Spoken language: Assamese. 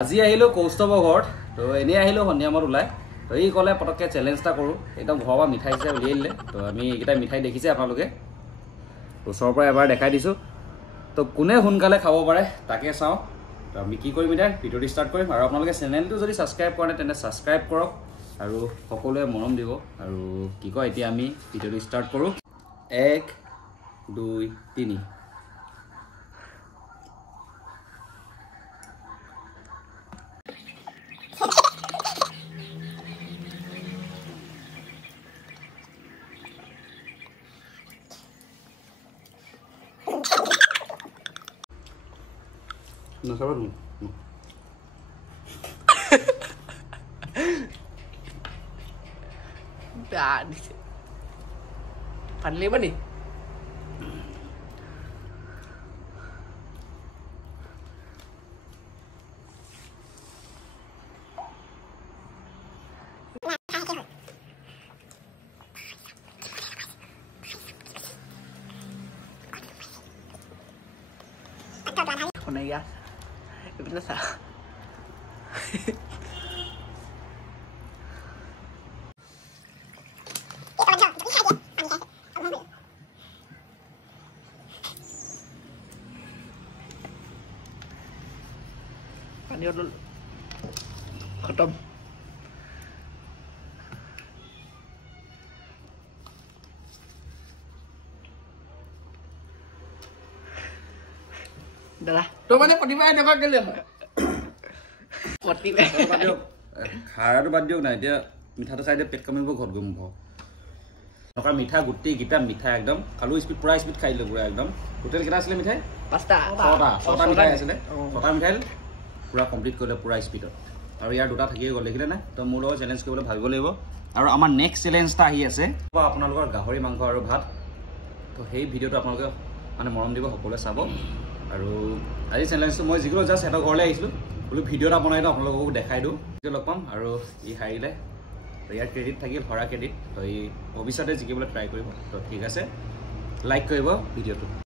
আজি আহিলো কৌস্তবৰ ঘৰত তো এনে আহিলো সন্ধিয়ামত ওলাই তো এই কলে পটককে চ্যালেঞ্জ এটা কৰো একদম ঘৰৰ পৰা মিঠাই হিচাপে উলিয়াই দিলে তো আমি এইকেইটা মিঠাই দেখিছে আপোনালোকে ওচৰৰ পৰা এবাৰ দেখাই দিছো তো কোনে সোনকালে খাব পাৰে তাকে চাও তো আমি কি কৰিম এতিয়া ভিডিঅ'টো ষ্টাৰ্ট কৰিম আৰু আপোনালোকে চেনেলটো যদি সাবস্ক্ৰাইব কৰা নাই তেনে সাবস্ক্ৰাইব কৰক আৰু সকলোৱে মৰম দিব আৰু কি কয় এতিয়া আমি ভিডিঅ'টো ষ্টাৰ্ট কৰো 1 2 3 No sabes, no. Dah, pandai apa ni? Kau nak ya? Benar sah. Ini dulu. Khatam. Dah lah. Tu mana padibai ada kau kelim. Pati bai. খাৰাটো বাদ দিয়ক না এতিয়া মিঠাটো খাই দিয়ে পেট কমিব ঘৰত গম পাব নকা মিঠা গুটি গিটা মিঠা একদম খালু স্পিড পুৰা স্পিড খাই দিলে পুৰা একদম টোটেল কেটা আছিল মিঠাই Pasta. ছটা মিঠাই আছিল ছটা মিঠাই পুৰা কমপ্লিট কৰিলে পুৰা স্পিডত আৰু ইয়াৰ দুটা থাকিয়ে গ'ল দেখিলে না তো মোৰ লগত চ্যালেঞ্জ কৰিবলৈ ভাবিব লাগিব আৰু আমাৰ নেক্সট চ্যালেঞ্জটা আহি আছে আপোনালোকৰ গাহৰি মাংস আৰু ভাত তো সেই ভিডিঅ'টো আপোনালোকে মানে মৰম দিব সকলোৱে চাব আৰু আজি চ্যালেঞ্জটো মই যিগুলো জাস্ট এটা ঘৰলৈ আহিছিলোঁ বোলো ভিডিঅ' এটা বনাই দিওঁ আপোনালোকক দেখাই দিওঁ ভিডিঅ' লগ পাম আৰু ই হাৰিলে তো ইয়াৰ ক্ৰেডিট থাকিল হৰা ক্ৰেডিট তো ই ভৱিষ্যতে জিকিবলৈ ট্ৰাই কৰিব তো ঠিক আছে লাইক কৰিব ভিডিঅ'টো